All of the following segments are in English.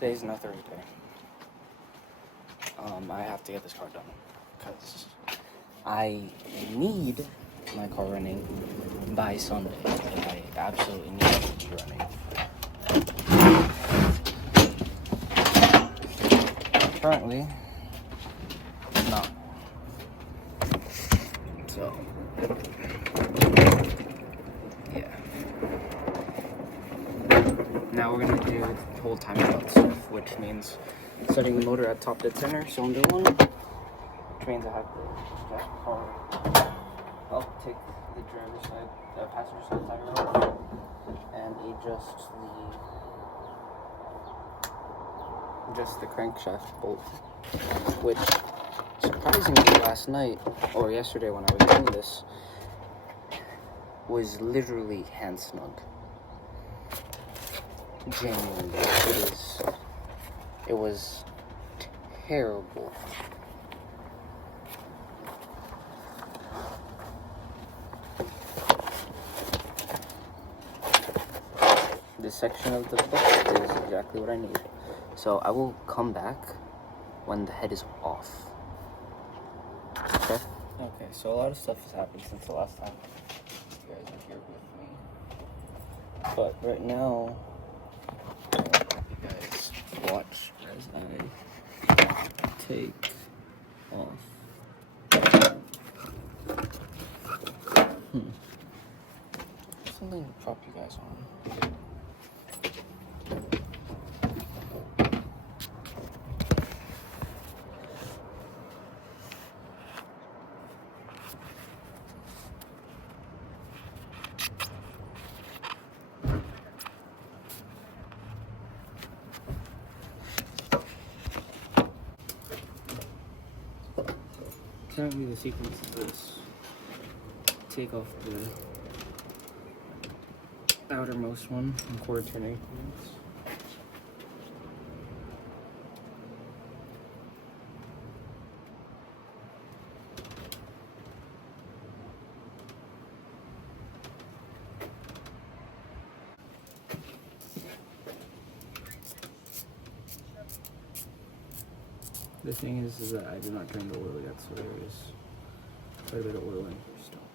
Today's my third day. I have to get this car done because I need my car running by Sunday. I absolutely need it to be running. Currently, not. So, yeah. Now we're gonna do the whole time belt stuff, which means setting the motor at top dead center, cylinder 1, which means I have to get the car up, take the driver's side, passenger side tire off, and adjust the crankshaft bolt, which surprisingly last night, or yesterday when I was doing this, was literally hand snug. Genuinely, it was terrible. This section of the book is exactly what I need. So I will come back when the head is off. Okay? Okay, so a lot of stuff has happened since the last time you guys were here with me. But right now, you guys watch as I take off. Something to prop you guys on. Currently the sequence is this. Take off the outermost one in quarter turn increments. The thing is that I did not drain the oil yet, so there is quite a bit of oil in here still.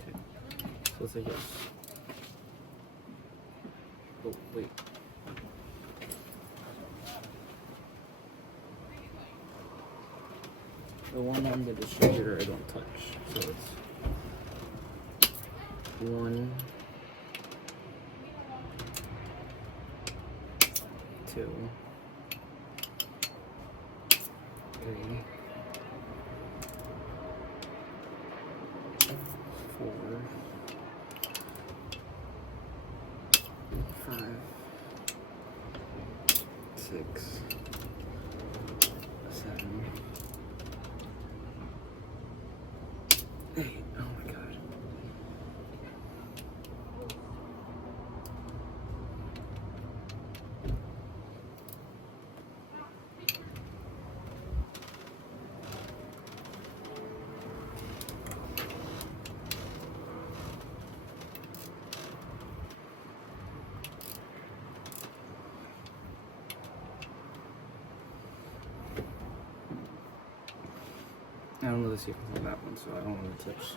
Okay, so let's say yes. Oh, wait. The one on the distributor I don't touch, so it's 1, 2, 3, 4, 5, 6, 7, 8. Oh my god. I don't know the sequence on that one, so I don't want to touch.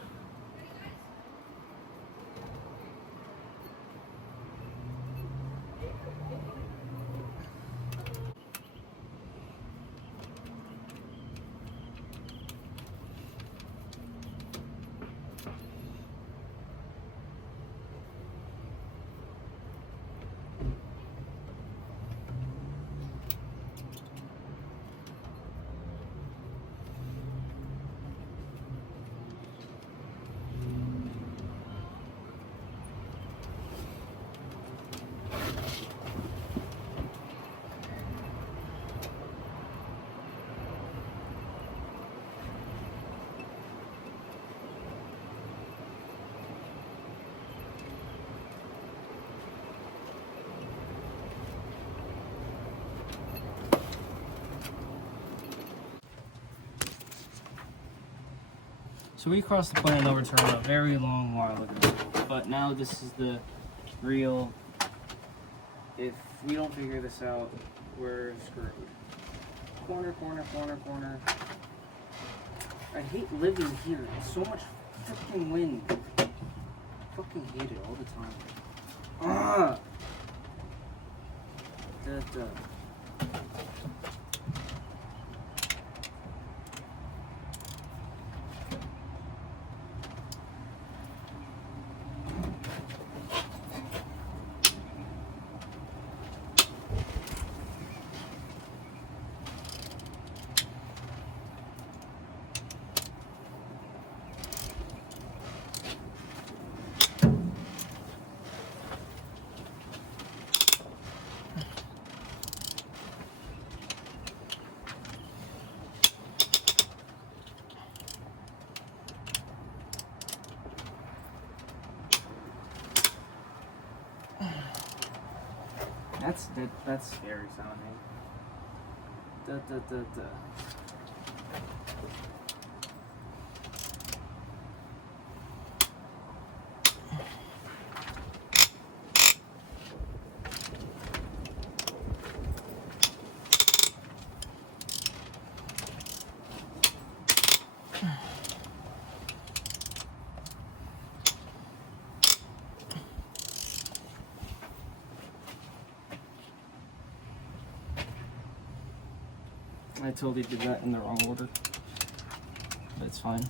So we crossed the point of no return a very long while ago. But now this is the real. If we don't figure this out, we're screwed. Corner, corner, corner, corner. I hate living here. It's so much freaking wind. I fucking hate it all the time. Ah! That's scary sounding. I totally did that in the wrong order, but it's fine.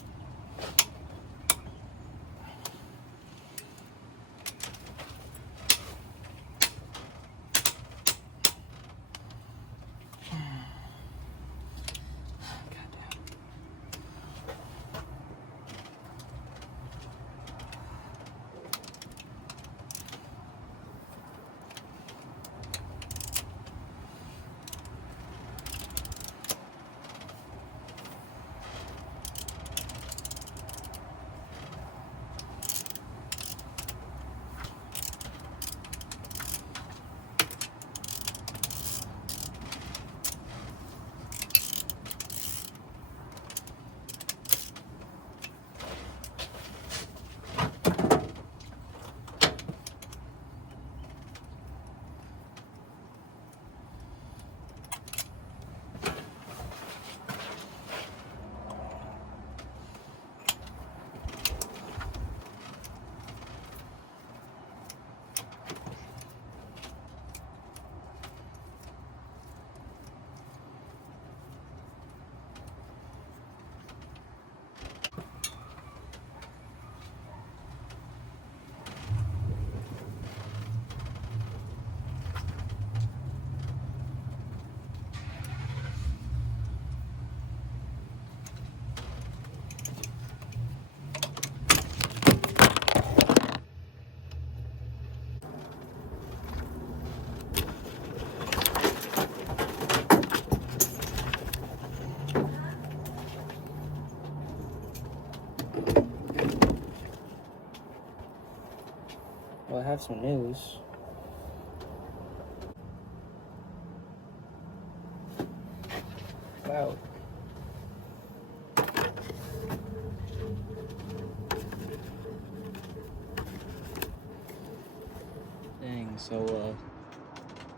Well, I have some news. Wow. Dang, so,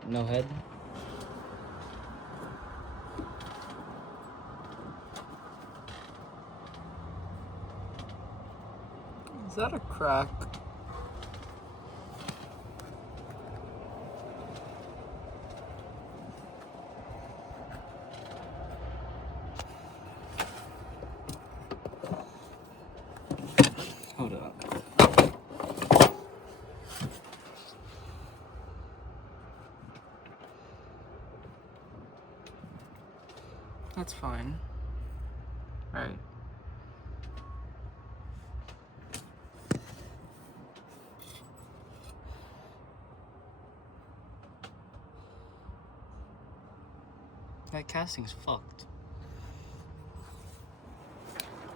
no head? Is that a crack? Hold on. That's fine. Right. That casting's fucked.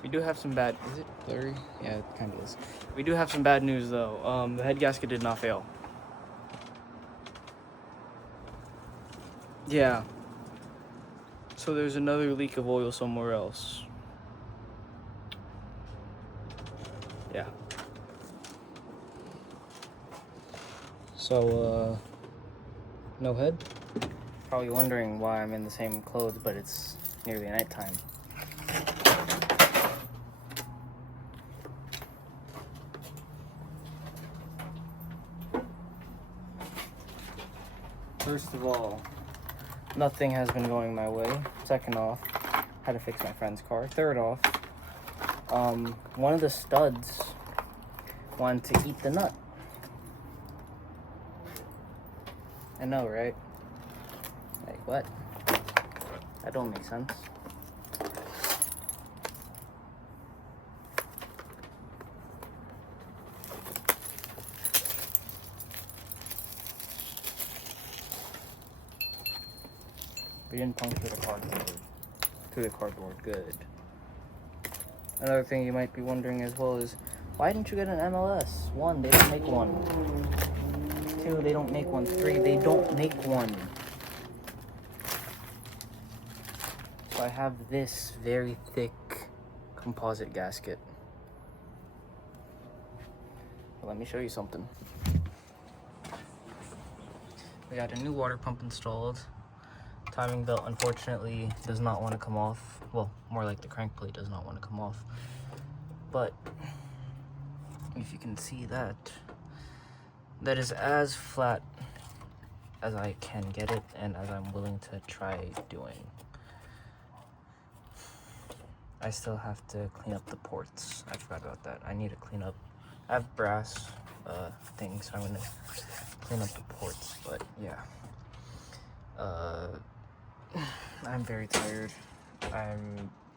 We do have some bad... Is it blurry? Yeah, it kind of is. We do have some bad news, though. The head gasket did not fail. Yeah. So there's another leak of oil somewhere else. So, no head? Probably wondering why I'm in the same clothes, but it's nearly nighttime. First of all, nothing has been going my way. Second off, had to fix my friend's car. Third off, one of the studs wanted to eat the nut. I know, right? Like, what? That don't make sense. We didn't puncture the cardboard. Through the cardboard, good. Another thing you might be wondering as well is, why didn't you get an MLS? 1, they don't make one. 2, they don't make one. 3, they don't make one. So I have this very thick composite gasket. Well, let me show you something. We got a new water pump installed. Timing belt, unfortunately, does not want to come off. Well, more like the crank plate does not want to come off. But if you can see that, that is as flat as I can get it and as I'm willing to try doing. I still have to clean up the ports. I forgot about that. I need to clean up. I have brass things, so I'm gonna clean up the ports. But yeah, I'm very tired.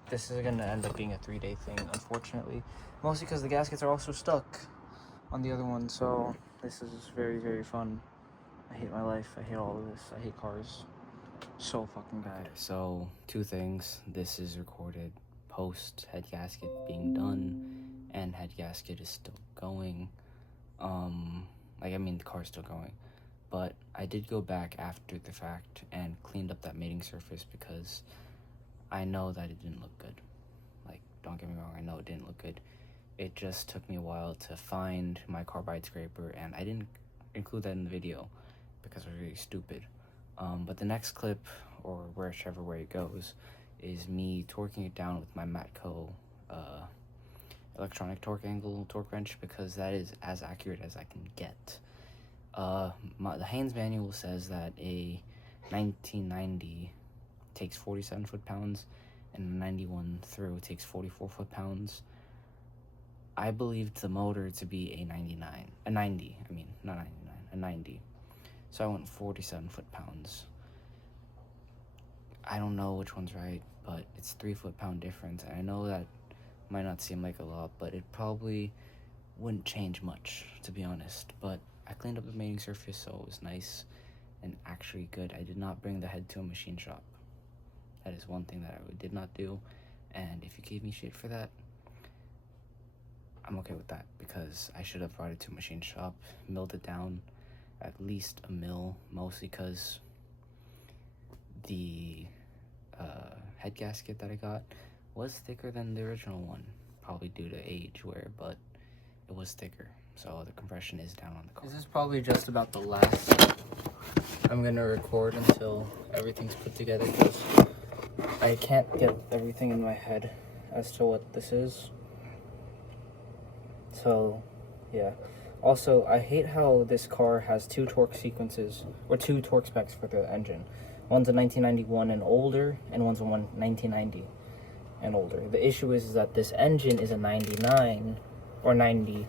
This is gonna end up being a 3-day thing, unfortunately. Mostly because the gaskets are also stuck on the other one, so this is very, very fun. I hate my life. I hate all of this. I hate cars. So fucking bad. So, 2 things. This is recorded post head gasket being done, and head gasket is still going. The car's still going. But I did go back after the fact and cleaned up that mating surface because I know that it didn't look good. Like, don't get me wrong, I know it didn't look good. It just took me a while to find my carbide scraper, and I didn't include that in the video because I was really stupid. But the next clip, or whichever way it goes, is me torquing it down with my Matco electronic torque angle torque wrench, because that is as accurate as I can get. The Haynes manual says that a 1990 takes 47 foot-pounds and a 91 through takes 44 foot-pounds. I believed the motor to be a 90. So I went 47 foot-pounds. I don't know which one's right, but it's 3 foot-pound difference. And I know that might not seem like a lot, but it probably wouldn't change much, to be honest. But I cleaned up the mating surface, so it was nice and actually good. I did not bring the head to a machine shop. That is one thing that I did not do, and if you gave me shit for that, I'm okay with that, because I should have brought it to a machine shop, milled it down, at least a mil, mostly because the head gasket that I got was thicker than the original one, probably due to age wear, but it was thicker, so the compression is down on the car. This is probably just about the last I'm gonna record until everything's put together, because I can't get everything in my head as to what this is. So, yeah. Also, I hate how this car has 2 torque sequences, or 2 torque specs for the engine. One's a 1991 and older, and one's a 1990 and older. The issue is that this engine is a 99 or 90.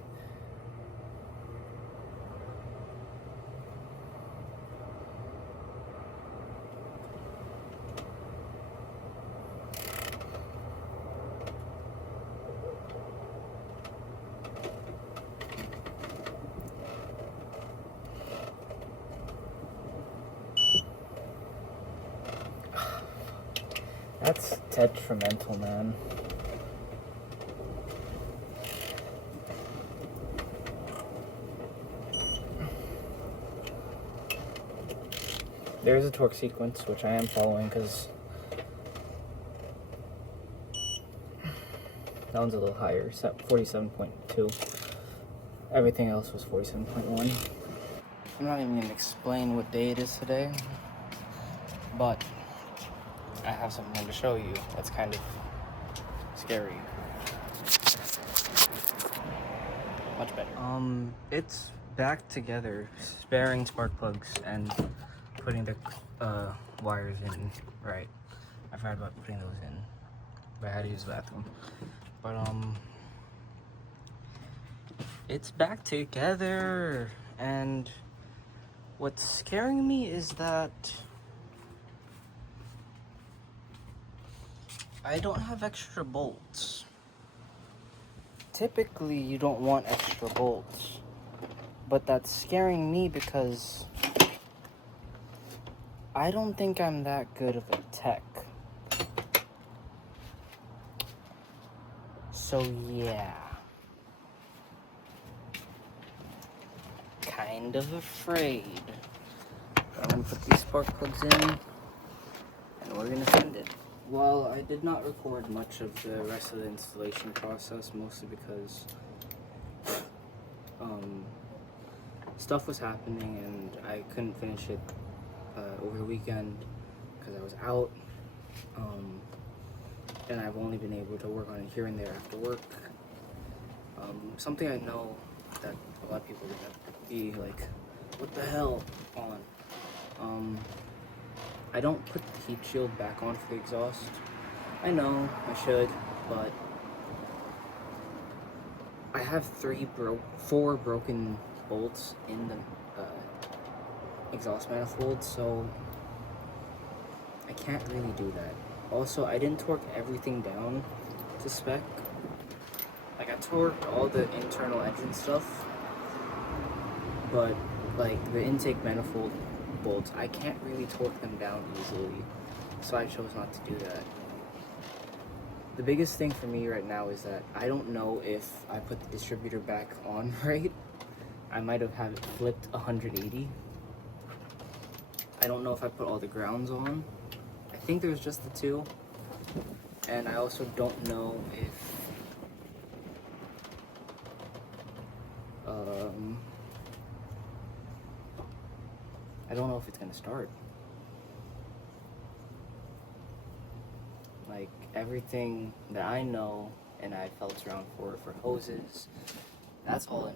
That's detrimental, man. There is a torque sequence, which I am following, because that one's a little higher, 47.2. Everything else was 47.1. I'm not even gonna explain what day it is today, but I have something to show you that's kind of scary. Much better. It's back together, sparing spark plugs and putting the wires in right. I forgot about putting those in, but I had to use the bathroom. But it's back together, and what's scaring me is that I don't have extra bolts. Typically, you don't want extra bolts, but that's scaring me because I don't think I'm that good of a tech. So yeah, kind of afraid. I'm gonna put these spark plugs in, and we're gonna send it. Well, I did not record much of the rest of the installation process, mostly because stuff was happening and I couldn't finish it over the weekend because I was out, and I've only been able to work on it here and there after work. Something I know that a lot of people are gonna be like, what the hell on. I don't put the heat shield back on for the exhaust. I know I should, but I have four broken bolts in the exhaust manifold, so I can't really do that. Also, I didn't torque everything down to spec. Like, I torqued all the internal engine stuff, but like the intake manifold bolts, I can't really torque them down easily, so I chose not to do that. The biggest thing for me right now is that I don't know if I put the distributor back on right. I might have had it flipped 180. I don't know if I put all the grounds on. I think there's just the two. And I also don't know if I don't know if it's gonna start. Like, everything that I know and I felt around for hoses, that's all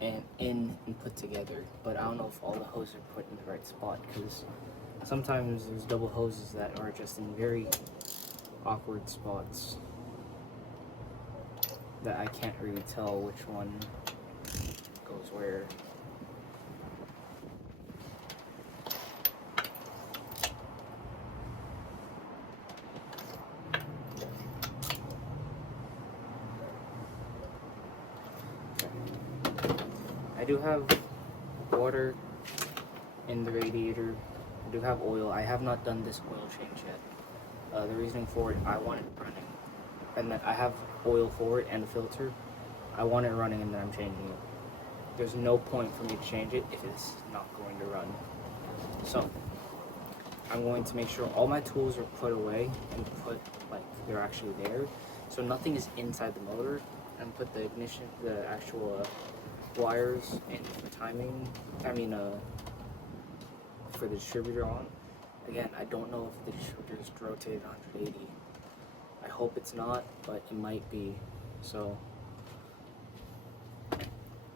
in put together. But I don't know if all the hoses are put in the right spot, because sometimes there's double hoses that are just in very awkward spots that I can't really tell which one goes where. I do have water in the radiator. I do have oil. I have not done this oil change yet. The reasoning for it, I want it running. And then I have oil for it and a filter. I want it running and then I'm changing it. There's no point for me to change it if it's not going to run. So, I'm going to make sure all my tools are put away and put, like, they're actually there. So nothing is inside the motor, and put the ignition, the actual wires in for timing, for the distributor on. Again, I don't know if the distributor is rotated 180. I hope it's not, but it might be. So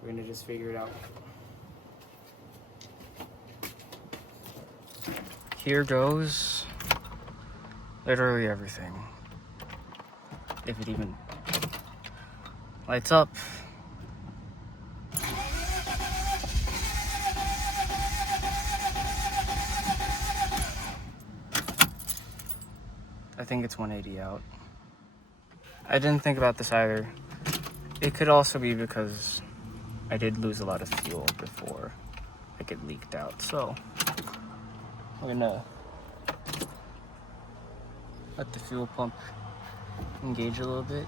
we're gonna just figure it out. Here goes literally everything. If it even lights up. I think it's 180 out. I didn't think about this either. It could also be because I did lose a lot of fuel before like it leaked out. So I'm gonna let the fuel pump engage a little bit.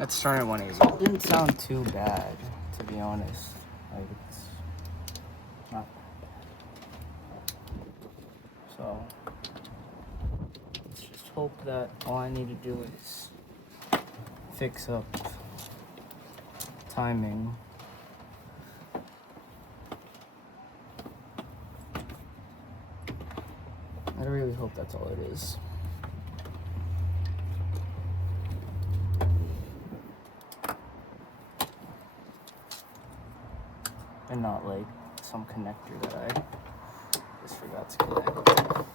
Let's start at 180. It didn't sound too bad, to be honest. Like, hope that all I need to do is fix up timing. I really hope that's all it is. And not like some connector that I just forgot to connect.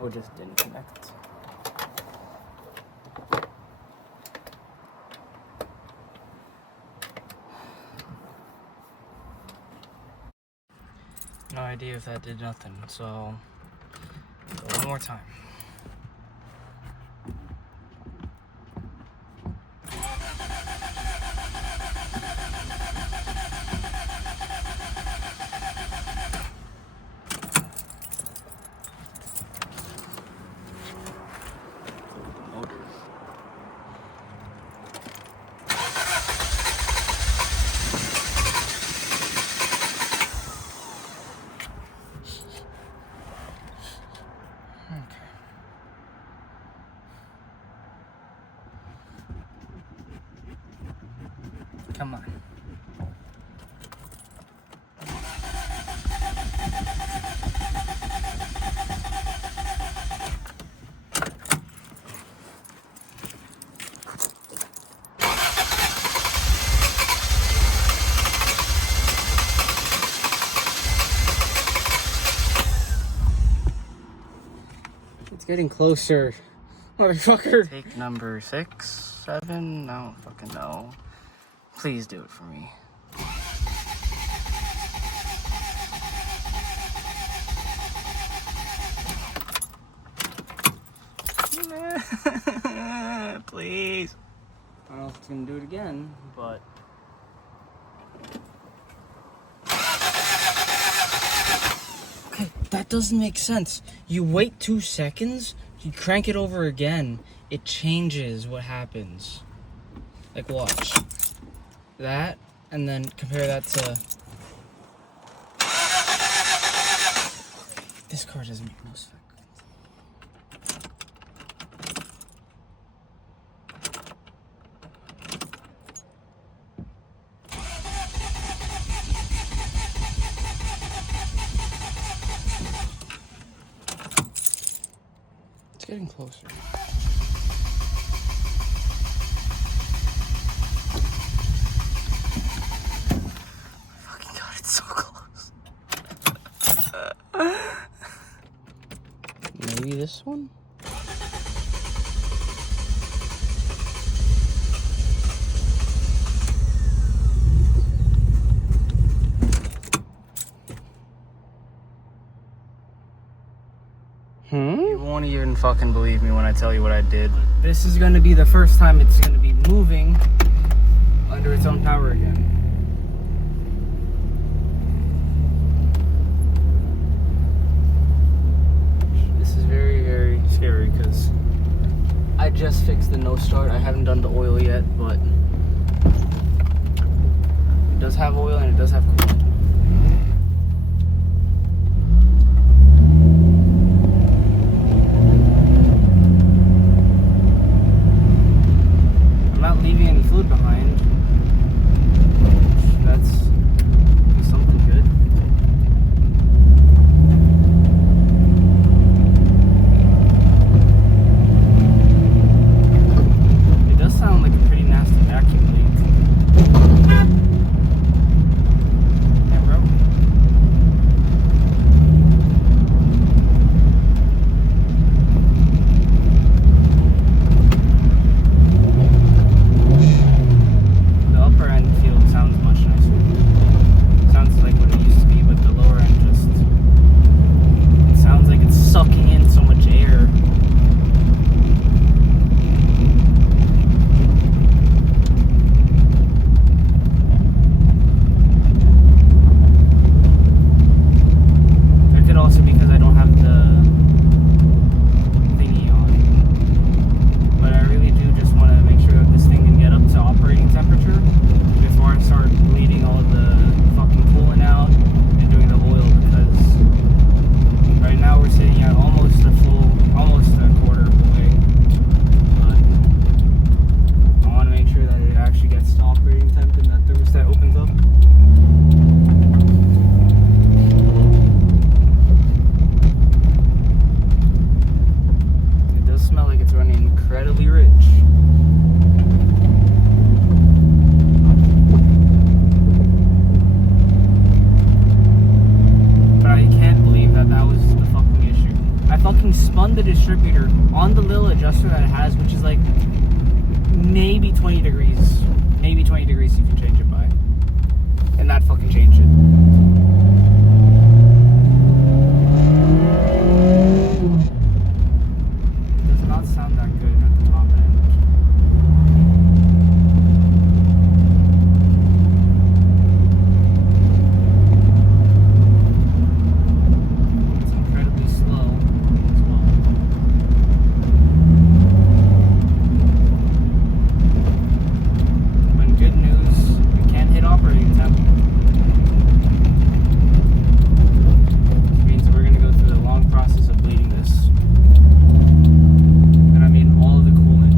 Or just didn't connect. No idea if that did nothing, so one more time. Come on. It's getting closer, motherfucker. Take number 6, 7, I don't fucking know. Please do it for me. Please. I don't know if it's gonna do it again, but. Okay, that doesn't make sense. You wait 2 seconds, you crank it over again, it changes what happens. Like, watch. That, and then compare that to this car. Doesn't make no sense. It's getting closer. So close. Maybe this one? You won't even fucking believe me when I tell you what I did. This is gonna be the first time it's gonna be moving under its own power again. Scary because I just fixed the no start. I haven't done the oil yet, but it does have oil and it does have coolant. I'm not leaving any fluid behind. That's something good. Sound like a pretty nasty vacuum leak. spun the distributor on the little adjuster that it has, which is like maybe 20 degrees. Maybe 20 degrees you can change it by. And that fucking changed it. It does not sound that good at the top end. It's incredibly slow as well. But good news, we can hit operating temp. Which means that we're going to go through the long process of bleeding this. And I mean all of the coolant.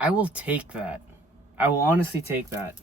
I will take that. I will honestly take that.